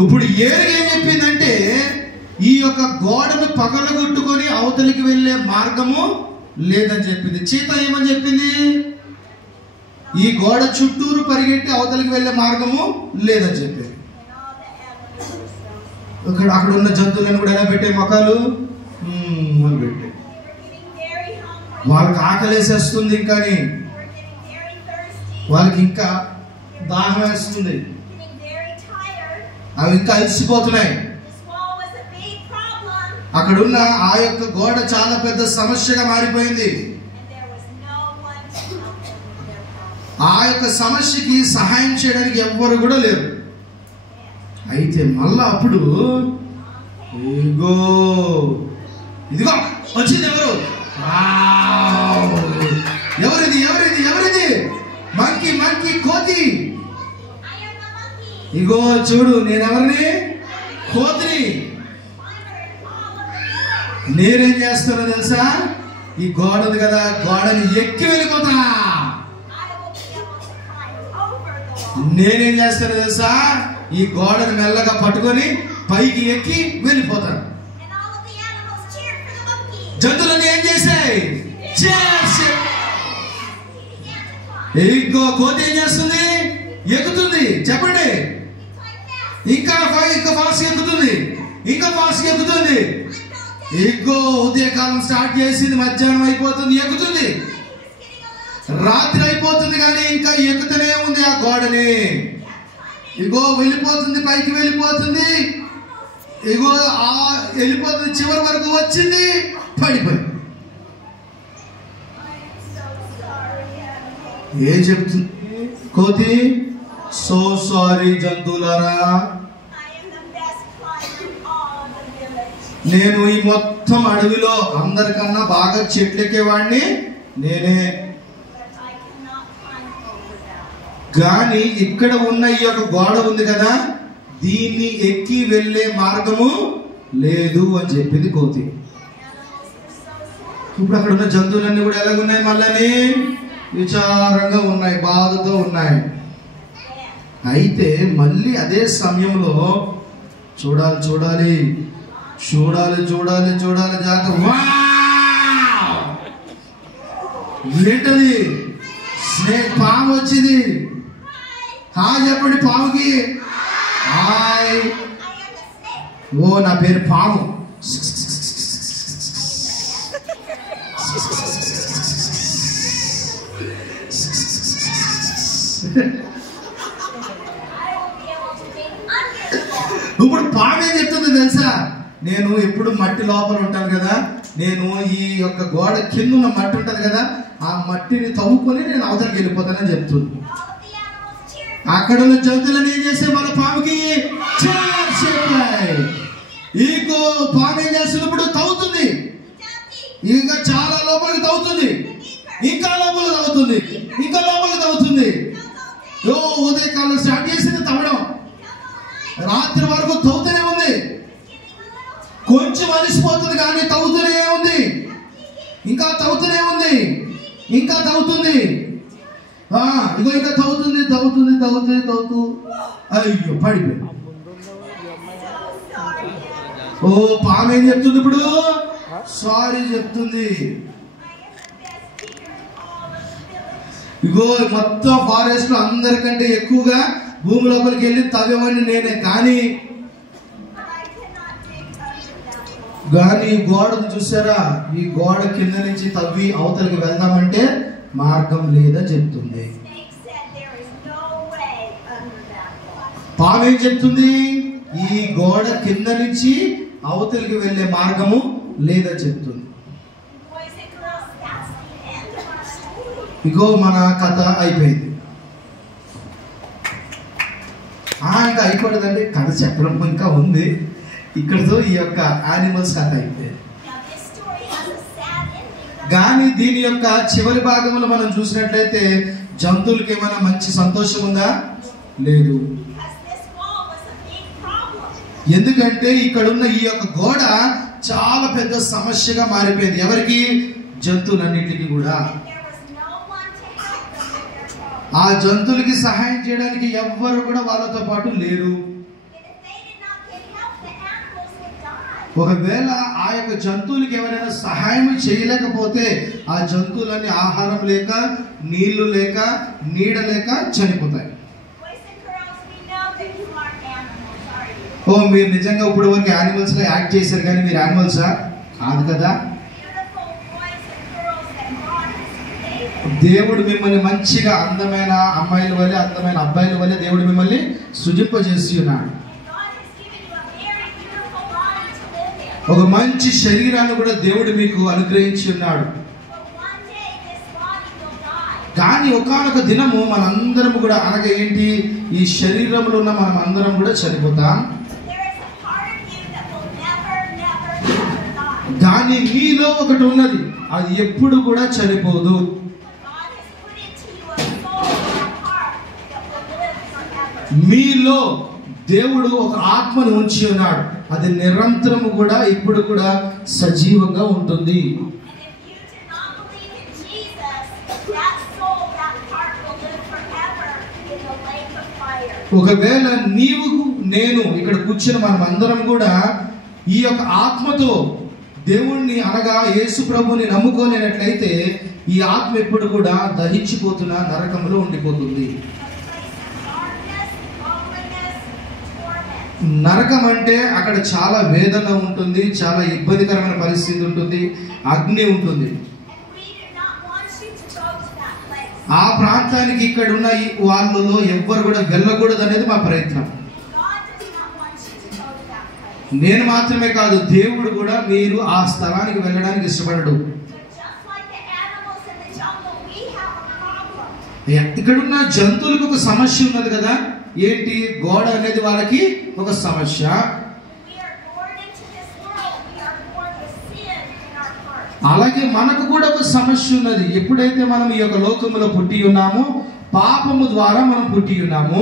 ఇప్పుడు ఏనుగు ఏం చెప్పిందంటే ఈ యొక్క గోడను పగలగొట్టుకొని అవతలికి వెళ్ళే మార్గము లేదని చెప్పింది. చీత ఏమని చెప్పింది? ఈ గోడ చుట్టూరు పరిగెట్టి అవతలికి వెళ్ళే మార్గము లేదని చెప్పింది. అక్కడ ఉన్న జంతువులను కూడా ఎలా పెట్టే మొక్కలు పెట్టే. వాళ్ళకి ఆకలేసేస్తుంది, కానీ వాళ్ళకి ఇంకా దాహం వేస్తుంది, అవి ఇంకా అలసిపోతున్నాయి. అక్కడ ఉన్న ఆ యొక్క గోడ చాలా పెద్ద సమస్యగా మారిపోయింది. ఆ యొక్క సమస్యకి సహాయం చేయడానికి ఎవ్వరు కూడా లేరు. అయితే మళ్ళా అప్పుడు ఇదిగో వచ్చింది. ఎవరిది ఎవరిది ఎవరిది? మంకీ మంకీ కోతి. ఇగో చూడు, నేనెవరిని? కోతిని. నేనేం చేస్తానో తెలుసా? ఈ గోడ ఉంది కదా, గోడని ఎక్కి వెళ్ళిపోతా. నేనేం చేస్తానో తెలుసా? ఈ గోడని మెల్లగా పట్టుకొని పైకి ఎక్కి వెళ్ళిపోతాను. జంతువులన్నీ ఏం చేశాయి? ఇంకో కోతి ఏం చేస్తుంది? ఎక్కుతుంది. చెప్పండి. ఇంకా ఫాస్ట్ ఎక్కుతుంది, ఇంకా ఫాస్ట్ ఎక్కుతుంది. ఇంకో ఉదయకాలం స్టార్ట్ చేసింది, మధ్యాహ్నం అయిపోతుంది, ఎక్కుతుంది. రాత్రి అయిపోతుంది, కానీ ఇంకా ఎక్కుతూనే ఉంది ఆ గోడని. ఇగో వెళ్ళిపోతుంది, పైకి వెళ్ళిపోతుంది. ఇగో ఆ వెళ్ళిపోతుంది, చివరి వరకు వచ్చింది, పడిపోయింది. ఏం చెప్తుంది కోతి? సో సారీ జంతువులారా, నేను ఈ మొత్తం అడవిలో అందరికన్నా బాగా చెట్లెక్కేవాడిని నేనే. కానీ ఇక్కడ ఉన్న ఈ యొక్క గోడ ఉంది కదా, దీన్ని ఎక్కి వెళ్ళే మార్గము లేదు అని చెప్పింది కోతి. ఇప్పుడు అక్కడ ఉన్న జంతువులన్నీ కూడా ఎలాగున్నాయి? మళ్ళీ విచారంగా ఉన్నాయి, బాధతో ఉన్నాయి. అయితే మళ్ళీ అదే సమయంలో చూడాలి చూడాలి చూడాలి చూడాలి చూడాలి జాగ్రత్త. ఏంటది? స్నేక్, పాము వచ్చింది. చెప్పండి పాముకి. హాయ్. ఓ నా పేరు పాము. ఇప్పుడు పాము ఏం చెప్తుంది తెలుసా? నేను ఎప్పుడు మట్టి లోపల ఉంటాను కదా, నేను ఈ యొక్క గోడ కింద ఉన్న మట్టి ఉంటది కదా, ఆ మట్టిని తవ్వుకొని నేను అవతలకి వెళ్ళిపోతానని చెప్తుంది. అక్కడ ఉన్న జంతువులను ఏం చేస్తే మన పాముకి ఇంకో పాము ఏం చేస్తుంది? ఇప్పుడు తవ్వుతుంది, ఇంకా చాలా లోపలికి తవ్వుతుంది, ఇంకా లోపలికి తవ్వుతుంది, ఇంకా లోపలికి తవ్వుతుంది. ఉదయకాలం స్టార్ట్ చేసింది తవ్వడం, రాత్రి వరకు తవ్వుతూనే ఉంది. కొంచెం అలిసిపోతుంది, కానీ తవ్వుతూనే ఉంది, ఇంకా తవ్వుతూనే ఉంది, ఇంకా తవ్వుతుంది. ఇగో ఇంకా తవ్వుతుంది తవ్వుతుంది తవ్వుతుంది తవ్వుతూ అయ్యో పడిపోయింది. ఓ పాము ఏం చెప్తుంది ఇప్పుడు? సారీ చెప్తుంది. ఇగో మొత్తం ఫారెస్ట్ లో అందరికంటే ఎక్కువగా భూమి లోపలికి వెళ్ళి తవ్వేవాడిని నేనే, కానీ గోడ చూసారా? ఈ గోడ కింద నుంచి తవ్వి అవతలికి వెళ్దామంటే మార్గం లేదని చెప్తుంది. పాము ఏం చెప్తుంది? ఈ గోడ కింద నుంచి అవతలికి వెళ్ళే మార్గము లేదని చెప్తుంది. ఇగో మన కథ అయిపోయింది. ఇంకా అయిపోలేదండి, కథ చెప్పడం ఇంకా ఉంది. ఇక్కడతో ఈ యొక్క యానిమల్స్ కథ అయిపోయింది. కానీ దీని యొక్క చివరి భాగంలో మనం చూసినట్లయితే జంతువులకి ఏమైనా మంచి సంతోషం ఉందా? లేదు. ఎందుకంటే ఇక్కడున్న ఈ యొక్క గోడ చాలా పెద్ద సమస్యగా మారిపోయింది. ఎవరికి? జంతువులన్నింటికి కూడా. ఆ జంతువులకి సహాయం చేయడానికి ఎవ్వరు కూడా వాళ్ళతో పాటు లేరు. ఒకవేళ ఆ యొక్క జంతువులకి ఎవరైనా సహాయం చేయలేకపోతే ఆ జంతువులన్నీ ఆహారం లేక, నీళ్లు లేక, నీడ లేక చనిపోతాయి. ఓ మీరు నిజంగా ఇప్పుడు వరకు యానిమల్స్ గా యాక్ట్ చేశారు, కానీ మీరు యానిమల్సా? కాదు కదా. దేవుడు మిమ్మల్ని మంచిగా అందమైన అమ్మాయిల వల్లే, అందమైన అబ్బాయిల వల్లే దేవుడు మిమ్మల్ని సృజింపజేసి ఉన్నాడు. ఒక మంచి శరీరాన్ని కూడా దేవుడు మీకు అనుగ్రహించి ఉన్నాడు. కానీ ఒకానొక దినము మనందరం కూడా, అనగా ఏంటి, ఈ శరీరంలో ఉన్న మనం అందరం కూడా చనిపోతాం. కానీ మీలో ఒకటి ఉన్నది, అది ఎప్పుడు కూడా చనిపోదు. మీలో దేవుడు ఒక ఆత్మను ఉంచి ఉన్నాడు, అది నిరంతరము కూడా ఇప్పుడు కూడా సజీవంగా ఉంటుంది. ఒకవేళ నీవు నేను ఇక్కడ కూర్చుని మనం అందరం కూడా ఈ యొక్క ఆత్మతో దేవుణ్ణి అనగా యేసు ప్రభుని నమ్ముకోలేనట్లయితే ఈ ఆత్మ ఎప్పుడు కూడా దహించిపోతున్న నరకంలో ఉండిపోతుంది. నరకం అంటే అక్కడ చాలా వేదన ఉంటుంది, చాలా ఇబ్బందికరమైన పరిస్థితి ఉంటుంది, అగ్ని ఉంటుంది. ఆ ప్రాంతానికి ఇక్కడ ఉన్న వాళ్ళలో ఎవ్వరు కూడా వెళ్ళకూడదు అనేది మా ప్రయత్నం. నేను మాత్రమే కాదు, దేవుడు కూడా మీరు ఆ స్థలానికి వెళ్ళడానికి ఇష్టపడడు. ఇక్కడున్న జంతువులకు ఒక సమస్య ఉన్నది కదా. ఏంటి? గోడ అనేది వాళ్ళకి ఒక సమస్య. అలాగే మనకు కూడా ఒక సమస్య ఉన్నది. ఎప్పుడైతే మనం ఈ యొక్క లోకములో పుట్టి ఉన్నామో, పాపము ద్వారా మనం పుట్టి ఉన్నాము.